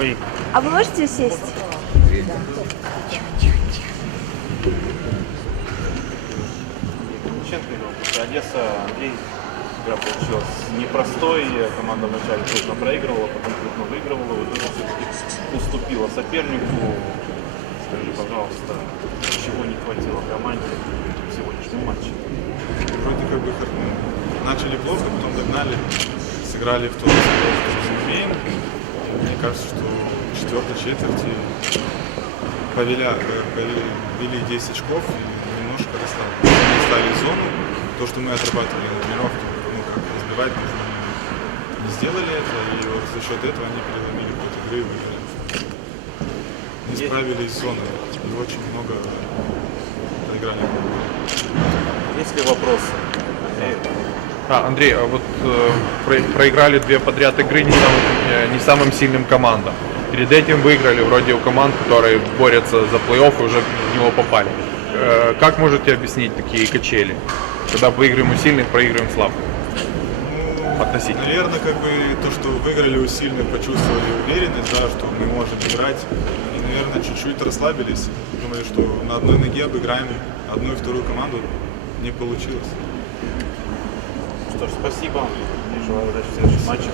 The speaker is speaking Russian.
Ой, А вы можете сесть? Лученко Одесса. Андрей, игра получилась непростой. Команда вначале крупно проигрывала, потом крупно выигрывала. В итоге все-таки уступила сопернику. Скажи, пожалуйста, чего не хватило команде в сегодняшнем матче? Вроде как бы как, начали плохо, потом догнали, сыграли в том. И Мне кажется, что в четвертой четверти повеля, э, повели- вели 10 очков и немножко расслабились. Мы ставили зону, то, что мы отрабатывали на тренировке, ну как разбивать нужно, не сделали это, и вот за счет этого они переломили ход игры и выиграли. Не справились с зоной и очень много проиграли. Есть ли вопросы? А, Андрей, а вот э, про- проиграли две подряд игры не самым, э, не самым сильным командам. Перед этим выиграли вроде у команд, которые борются за плей-офф и уже в него попали. Э, как можете объяснить такие качели? Когда выигрываем у сильных, проигрываем слабых. Относительно. Наверное, как бы то, что выиграли у сильных, почувствовали уверенность, да, что мы можем играть. И, наверное, чуть-чуть расслабились. Думали, что на одной ноге обыграем одну и вторую команду. Не получилось. Что ж, спасибо. Я желаю удачи в следующем матче.